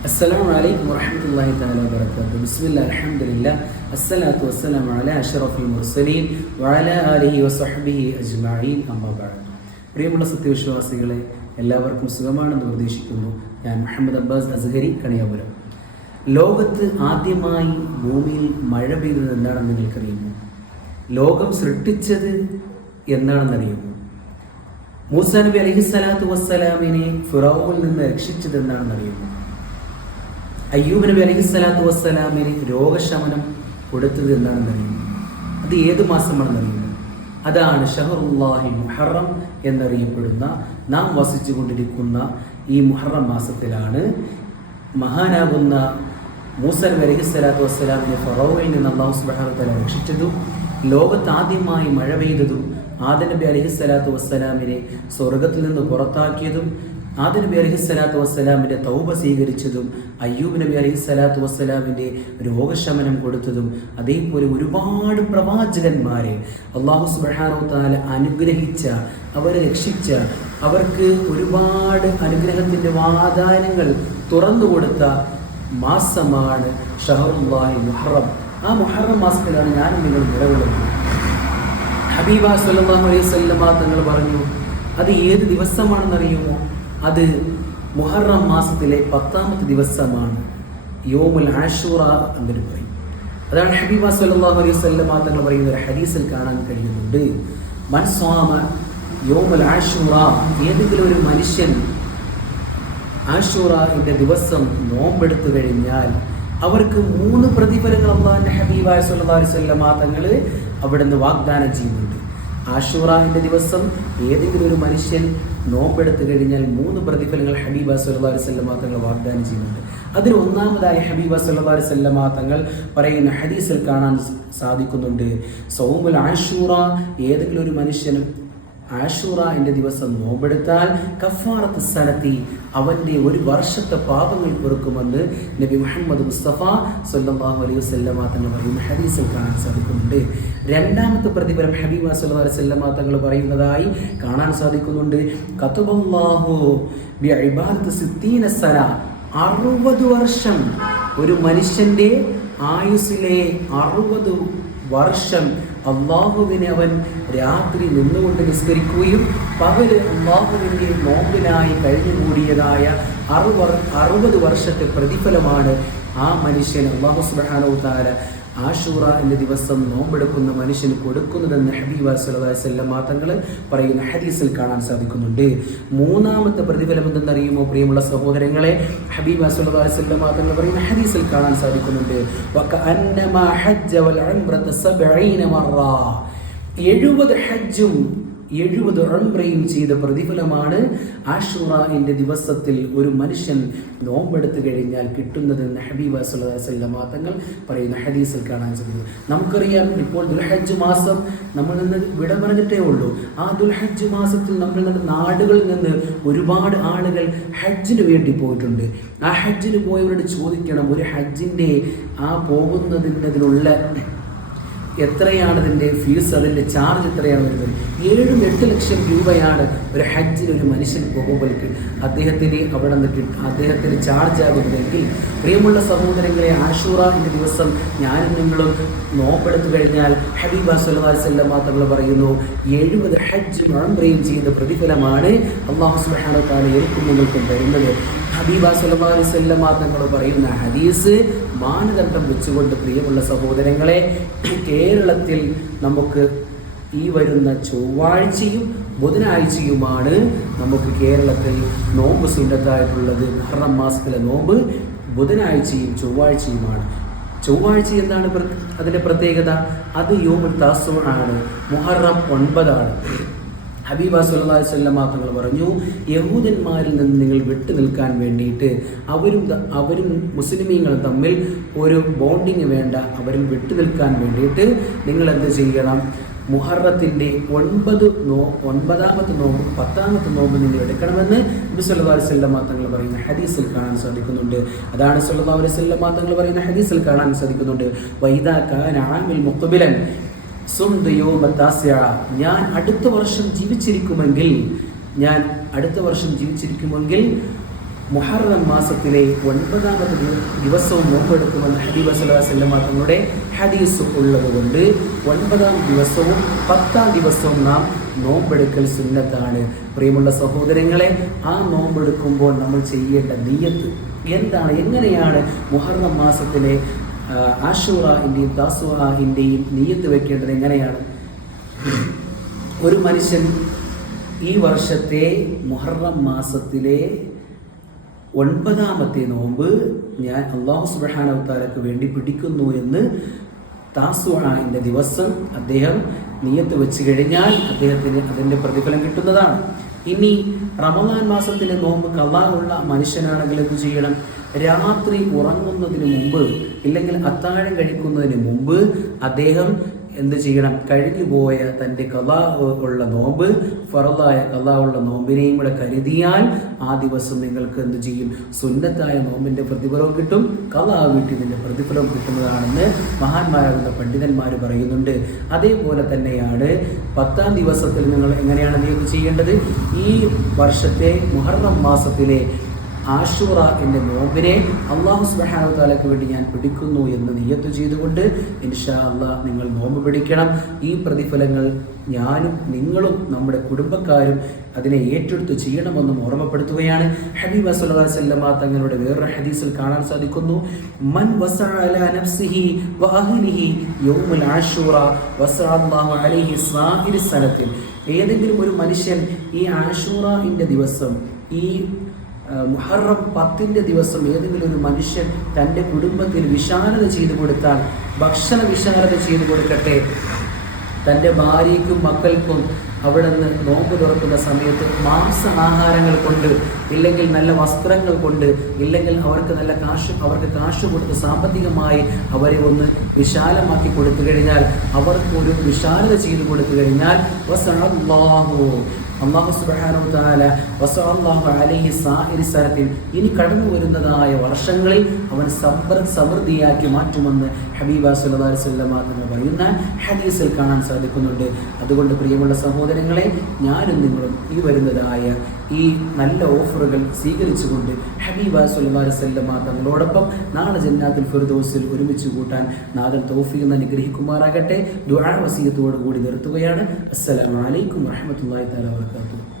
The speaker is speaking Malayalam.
السلام عليكم ورحمة الله تعالى وبركاته بسم الله الحمد لله الصلاة والسلام على أشرف المرسلين وعلى آله وصحبه أجمعين أما بعد പ്രിയമുള്ള സത്യവിശ്വാസികളെ എല്ലാവർക്കും സുഖമാണെന്ന് പ്രതീക്ഷിക്കുന്നു ഞാൻ മുഹമ്മദ് അബ്ബാസ് അസ്ഹരി കണിയാപുരം ലോകത്ത് ആദ്യമായി ഭൂമിയിൽ മഴ പെയ്തത് എന്താണെന്ന് നിങ്ങൾക്കറിയുമോ ലോകം സൃഷ്ടിച്ചത് എന്താണെന്നറിയുമോ മൂസ നബി അലഹിസ്സലാത്തു വസ്സലാമിനെ ഫിറോവിൽ നിന്ന് രക്ഷിച്ചത് എന്താണെന്നറിയുമോ അയ്യൂബ് നബി അലൈഹി സ്വലാത്തു വസ്സലാമിന് രോഗശമനം കൊടുത്തത് എന്താണെന്ന് അറിയുന്നത് അത് ഏത് മാസമാണെന്ന് അറിയുന്നു അതാണ് ഷഹറുല്ലാഹി മുഹറം എന്നറിയപ്പെടുന്ന നാം വസിച്ചു കൊണ്ടിരിക്കുന്ന ഈ മുഹറം മാസത്തിലാണ് മഹാനാകുന്ന മൂസ അലഹി സ്വലാത്തു വസ്സലാമിനെ ഫറോവയിൽ നിന്ന് അള്ളാഹു സുബാനത്തല രക്ഷിച്ചതും ലോകത്ത് ആദ്യമായി മഴ പെയ്തതും ആദ നബി അലഹി സ്വലാത്തു വസ്സലാമിനെ സ്വർഗത്തിൽ നിന്ന് പുറത്താക്കിയതും ആദ നബി അലഹി സ്വലാത്തു വസ്സലാമിന്റെ തൗബ സ്വീകരിച്ചതും അയ്യൂബ് നബി അലഹി സ്വലാത്തു വസ്സലാമിന്റെ രോഗശമനം കൊടുത്തതും അതേപോലെ ഒരുപാട് പ്രവാചകന്മാരെ അള്ളാഹു സുബാനോ താല അനുഗ്രഹിച്ച അവരെ രക്ഷിച്ച അവർക്ക് ഒരുപാട് അനുഗ്രഹത്തിന്റെ വാതായനങ്ങൾ തുറന്നു കൊടുത്ത മാസമാണ് ഷഹറുല്ലാഹി മുഹറം. ആ മുഹറം മാസത്തിലാണ് ഞാൻ നിങ്ങൾ നിലകൊള്ളുന്നത് ഹബീബ സല്ലല്ലാഹു അലൈഹി വസല്ലമ തങ്ങൾ പറഞ്ഞു അത് ഏത് ദിവസമാണെന്നറിയുമോ? അത് മുഹറം മാസത്തിലെ പത്താമത്തെ ദിവസമാണ് യോമുൽ ആഷൂറ എന്നൊരു പറയും. അതാണ് ഹബീബ സല്ലല്ലാഹു അലൈഹി വസല്ലമ തങ്ങൾ പറയുന്ന ഒരു ഹദീസിൽ കാണാൻ കഴിയുന്നുണ്ട്. മൻസ്വാമ യോമുൽ ആഷൂറ ഏതെങ്കിലും ഒരു മനുഷ്യൻ ആഷൂറന്റെ ദിവസം നോമ്പെടുത്തു കഴിഞ്ഞാൽ അവർക്ക് മൂന്ന് പ്രതിഫലങ്ങൾ അള്ളാഹിന്റെ ഹബീബായ സല്ലല്ലാഹു അലൈഹി വസല്ലമ തങ്ങൾ അവിടെ നിന്ന് വാഗ്ദാനം ചെയ്യുന്നുണ്ട്. ആഷൂറാഹിന്റെ ദിവസം ഏതെങ്കിലും ഒരു മനുഷ്യൻ നോമ്പെടുത്തു കഴിഞ്ഞാൽ മൂന്ന് പ്രതിഫലങ്ങൾ ഹബീബ സല്ലല്ലാഹു അലൈഹി വസല്ലമ തങ്ങൾ വാഗ്ദാനം ചെയ്യുന്നുണ്ട്. അതിൽ ഒന്നാമതായി ഹബീബ സല്ലല്ലാഹു അലൈഹി വസല്ലമ തങ്ങൾ പറയുന്ന ഹദീസിൽ കാണാൻ സാധിക്കുന്നുണ്ട്. സൗമുൽ ആഷൂറ ഏതെങ്കിലും ഒരു മനുഷ്യനും ആഷൂറ ദിവസം നോമ്പെടുത്താൽ കഫാറത്ത് സ്ഥലത്തി അവന്റെ ഒരു വർഷത്തെ പാപങ്ങൾ പൊറുക്കുമെന്ന് നബി മുഹമ്മദ് മുസ്തഫ സല്ലാഹു അലൈഹി വസ്ലമ തങ്ങൾ പറയുന്ന ഹദീസിൽ കാണാൻ സാധിക്കുന്നുണ്ട്. രണ്ടാമത്തെ പ്രതിഫലം ഹബീബ സല്ലാ വസ്ലമ തങ്ങൾ പറയുന്നതായി കാണാൻ സാധിക്കുന്നുണ്ട്. കത്തുബല്ലാഹു സന അറുപത് വർഷം ഒരു മനുഷ്യന്റെ ആയുസ്സിലെ അറുപത് വർഷം അള്ളാഹുവിനെ അവൻ രാത്രി നിന്നുകൊണ്ട് നിസ്കരിക്കുകയും പകൽ അള്ളാഹുവിന്റെ നോമ്പിനായി കഴിഞ്ഞുകൂടിയതായ അറുവർ അറുപത് വർഷത്തെ പ്രതിഫലമാണ് ആ മനുഷ്യൻ അള്ളാഹു സുബാനോ താര ആഷൂറ എന്ന ദിവസം നോമ്പെടുക്കുന്ന മനുഷ്യന് കൊടുക്കുന്നതെന്ന് ഹബീബ സല്ലാസ്ല്ലാം തങ്ങൾ പറയുന്ന ഹദീസിൽ കാണാൻ സാധിക്കുന്നുണ്ട്. മൂന്നാമത്തെ പ്രതിഫലം എന്തെന്നറിയുമോ പ്രിയമുള്ള സഹോദരങ്ങളെ? ഹബീബ സല്ലാസ്ല്ലാം തങ്ങൾ പറയുന്ന ഹദീസിൽ കാണാൻ സാധിക്കുന്നുണ്ട്. എഴുപത് ഹജ്ജും എഴുപത് ഉംറയും ചെയ്ത പ്രതിഫലമാണ് ആഷുറാന്റെ ദിവസത്തിൽ ഒരു മനുഷ്യൻ നോമ്പെടുത്തു കഴിഞ്ഞാൽ കിട്ടുന്നതെന്ന് ഹബീബ സുല്ലാ തങ്ങൾ പറയുന്ന ഹദീസിൽ കാണാൻ സാധിക്കും നമുക്കറിയാം ഇപ്പോൾ ദുൽഹജ്ജ് മാസം നമ്മൾ നിന്ന് വിട പറഞ്ഞിട്ടേ ഉള്ളൂ. ആ ദുൽഹജ്ജ് മാസത്തിൽ നമ്മൾ നാടുകളിൽ നിന്ന് ഒരുപാട് ആളുകൾ ഹജ്ജിന് വേണ്ടി പോയിട്ടുണ്ട്. ആ ഹജ്ജിന് പോയവരോട് ചോദിക്കണം ഒരു ഹജ്ജിന്റെ ആ പോകുന്നതിനുള്ള എത്രയാണ് ഇതിന്റെ ഫീസ് അതിന്റെ ചാർജ് എത്രയാണ് വരുന്നത്? ഏഴും എട്ട് ലക്ഷം രൂപയാണ് ഒരു ഹജ്ജിൽ ഒരു മനുഷ്യൻ പോകുമ്പോൾ അദ്ദേഹത്തിന് അവിടെ നിന്ന് അദ്ദേഹത്തിന് ചാർജ് ആകുന്നതെങ്കിൽ പ്രിയമുള്ള സഹോദരങ്ങളെ ആഷൂറ ദിവസം ഞാനും നിങ്ങളും നോപ്പെടുത്തു കഴിഞ്ഞാൽ ഹബീബ സുല്ലാസ്വല്ലമ്മ തങ്ങൾ പറയുന്നു എഴുപത് ഹജ്ജ് മുഴമ്പയും ചെയ്യുന്ന പ്രതിഫലമാണ് അള്ളാഹു സുബാന താല എനിക്കും നിങ്ങൾക്കും തരുന്നത്. ഹബീബ സുലമാലിസ്വല്ലമ്മ തങ്ങൾ പറയുന്ന ഹദീസ് മാനദണ്ഡം വെച്ചുകൊണ്ട് പ്രിയമുള്ള സഹോദരങ്ങളെ കേരളത്തിൽ നമുക്ക് ഈ വരുന്ന ചൊവ്വാഴ്ചയും ബുധനാഴ്ചയുമാണ് നമുക്ക് കേരളത്തിൽ നോമ്പ് സുന്നത്തായിട്ടുള്ളത്. മുഹറം മാസത്തിലെ നോമ്പ് ബുധനാഴ്ചയും ചൊവ്വാഴ്ചയുമാണ്. ചൊവ്വാഴ്ച എന്താണ് അതിന്റെ പ്രത്യേകത? അത് യോമുൽ താസോണാണ് മുഹറം ഒൻപതാണ്. ഹബീബ സുല്ലാ മാത്രങ്ങൾ തങ്ങൾ പറഞ്ഞു യഹൂദന്മാരിൽ നിന്ന് നിങ്ങൾ വിട്ടു നിൽക്കാൻ വേണ്ടിയിട്ട് അവരും അവരും മുസ്ലിമീങ്ങളും തമ്മിൽ ഒരു ബോണ്ടിങ് വേണ്ട അവരും വിട്ടു നിൽക്കാൻ വേണ്ടിയിട്ട് നിങ്ങൾ എന്ത് ചെയ്യണം? മുഹറത്തിന്റെ ഒൻപത് നോ ഒൻപതാമത്തെ നോമ്പ് പത്താമത്തെ നോമ്പ് നിങ്ങൾ എടുക്കണമെന്ന് നബി സല്ലാ വസല്ലം തങ്ങൾ പറയുന്ന ഹദീസിൽ കാണാൻ സാധിക്കുന്നുണ്ട്. അതാണ് സല്ലാ വസല്ലം തങ്ങൾ പറയുന്ന ഹദീസിൽ കാണാൻ സാധിക്കുന്നുണ്ട്. വൈദാ കാന ആമിൽ മുഖബിലൻ ഞാൻ അടുത്ത വർഷം ജീവിച്ചിരിക്കുമെങ്കിൽ ഞാൻ അടുത്ത വർഷം ജീവിച്ചിരിക്കുമെങ്കിൽ മുഹറം മാസത്തിലെ ഒൻപതാമത് ദിവസവും നോമ്പെടുക്കുമെന്ന് ഹബീബ് തങ്ങളുടെ ഹദീസ് ഉള്ളതുകൊണ്ട് ഒൻപതാം ദിവസവും പത്താം ദിവസവും നാം നോമ്പെടുക്കൽ സുന്നത്താണ്. പ്രിയമുള്ള സഹോദരങ്ങളെ ആ നോമ്പെടുക്കുമ്പോൾ നമ്മൾ ചെയ്യേണ്ട നീയത്ത് എന്താണ്? എങ്ങനെയാണ് മുഹറം മാസത്തിലെ ആഷുറാഹിന്റെയും ദാസുഹാഹിന്റെയും നീയത്ത് വെക്കേണ്ടത് എങ്ങനെയാണ്? ഒരു മനുഷ്യൻ ഈ വർഷത്തെ മുഹറം മാസത്തിലെ ഒൻപതാമത്തെ നോമ്പ് ഞാൻ അള്ളാഹു സുബാനവത്താലക്ക് വേണ്ടി പിടിക്കുന്നു എന്ന് താസുഹാന്റെ ദിവസം അദ്ദേഹം നീയത്ത് വെച്ച് കഴിഞ്ഞാൽ അദ്ദേഹത്തിന് അതിന്റെ പ്രതിഫലം കിട്ടുന്നതാണ്. ഇനി റമദാൻ മാസത്തിലെ നോമ്പ് കള്ളാനുള്ള മനുഷ്യനാണെങ്കിൽ എന്ത് ചെയ്യണം? രാത്രി ഉറങ്ങുന്നതിന് മുമ്പ് ഇല്ലെങ്കിൽ അത്താഴം കഴിക്കുന്നതിന് മുമ്പ് അദ്ദേഹം എന്ത് ചെയ്യണം? കഴിഞ്ഞു പോയ തന്റെ കഥാ ഉള്ള നോമ്പ് ഫറലായ കഥാ ഉള്ള നോമ്പിനെയും കൂടെ കരുതിയാൽ ആ ദിവസം നിങ്ങൾക്ക് എന്ത് ചെയ്യും? സുന്നത്തായ നോമ്പിന്റെ പ്രതിഫലവും കിട്ടും. കലാ വീട്ടിന്റെ പ്രതിഫലവും കിട്ടുന്നതാണെന്ന് മഹാന്മാരാകുന്ന പണ്ഡിതന്മാർ പറയുന്നുണ്ട്. അതേപോലെ തന്നെയാണ് പത്താം ദിവസത്തിൽ നിങ്ങൾ എങ്ങനെയാണ് നീ ചെയ്യേണ്ടത്? ഈ വർഷത്തെ മുഹറം മാസത്തിലെ ആഷൂറ എന്റെ നോമ്പിനെ അള്ളാഹു സുബ്ഹാനഹു താലയ്ക്ക് വേണ്ടി ഞാൻ പിടിക്കുന്നു എന്ന് നിയത്ത് ചെയ്തുകൊണ്ട് ഇൻഷാ അള്ളാഹ് നിങ്ങൾ നോമ്പ് പിടിക്കണം. ഈ പ്രതിഫലങ്ങൾ ഞാനും നിങ്ങളും നമ്മുടെ കുടുംബക്കാരും അതിനെ ഏറ്റെടുത്ത് ചെയ്യണമെന്നും ഓർമ്മപ്പെടുത്തുകയാണ്. ഹബീബ് സല്ലല്ലാഹു തങ്ങളുടെ വേറൊരു ഹദീസിൽ കാണാൻ സാധിക്കുന്നു. മൻ യൗമുൽ അലൈഹി ഏതെങ്കിലും ഒരു മനുഷ്യൻ ഈ ആഷൂറയിന്റെ ദിവസം ഈ മുഹറം പത്തിന്റെ ദിവസം ഏതെങ്കിലും ഒരു മനുഷ്യൻ തന്റെ കുടുംബത്തിൽ വിശാലത ചെയ്തു കൊടുത്താൽ ഭക്ഷണ വിശാലത ചെയ്തു കൊടുക്കട്ടെ. തന്റെ ഭാര്യയ്ക്കും മക്കൾക്കും അവിടെ നിന്ന് നോമ്പ് തുറക്കുന്ന സമയത്ത് മാംസമാഹാരങ്ങൾ കൊണ്ട് ഇല്ലെങ്കിൽ നല്ല വസ്ത്രങ്ങൾ കൊണ്ട് ഇല്ലെങ്കിൽ അവർക്ക് നല്ല കാശ് അവർക്ക് കാശ് കൊടുത്ത് സാമ്പത്തികമായി അവരെ ഒന്ന് വിശാലമാക്കി കൊടുത്തു കഴിഞ്ഞാൽ അവർക്ക് ഒരു വിശാലത ചെയ്തു കൊടുത്തു കഴിഞ്ഞാൽ അള്ളാഹു സുബ്ഹാനഹു താല വസഅല്ലാഹു അലൈഹി സാഹിരി സ്ഥലത്തിൽ ഇനി കടന്നു വരുന്നതായ വർഷങ്ങളിൽ അവൻ സമ്പർ സമൃദ്ധിയാക്കി മാറ്റുമെന്ന് ഹബീബ വസല്ലമ തങ്ങൾ പറയുന്ന ഹദീസിൽ കാണാൻ സാധിക്കുന്നുണ്ട്. അതുകൊണ്ട് പ്രിയമുള്ള സഹോദരങ്ങളെ ഞാനും നിങ്ങളും ഈ വരുന്നതായ ഈ നല്ല ഓഫറുകൾ സ്വീകരിച്ചുകൊണ്ട് ഹബീബ സല്ലല്ലാഹു സല്ലമ്മ വസല്ലമ തങ്ങളോടൊപ്പം നാളെ ജന്നാത്തിൽ ഫിർദൗസിൽ ഒരുമിച്ച് കൂട്ടാൻ നാഥൻ തൗഫീഖ് അനുഗ്രഹിക്കുമാറാകട്ടെ. ദുരാവസീയത്തോടു വസിയത്തോടു കൂടി നിർത്തുകയാണ്. അസ്സലാമു അലൈക്കും തല വബറകാതുഹു.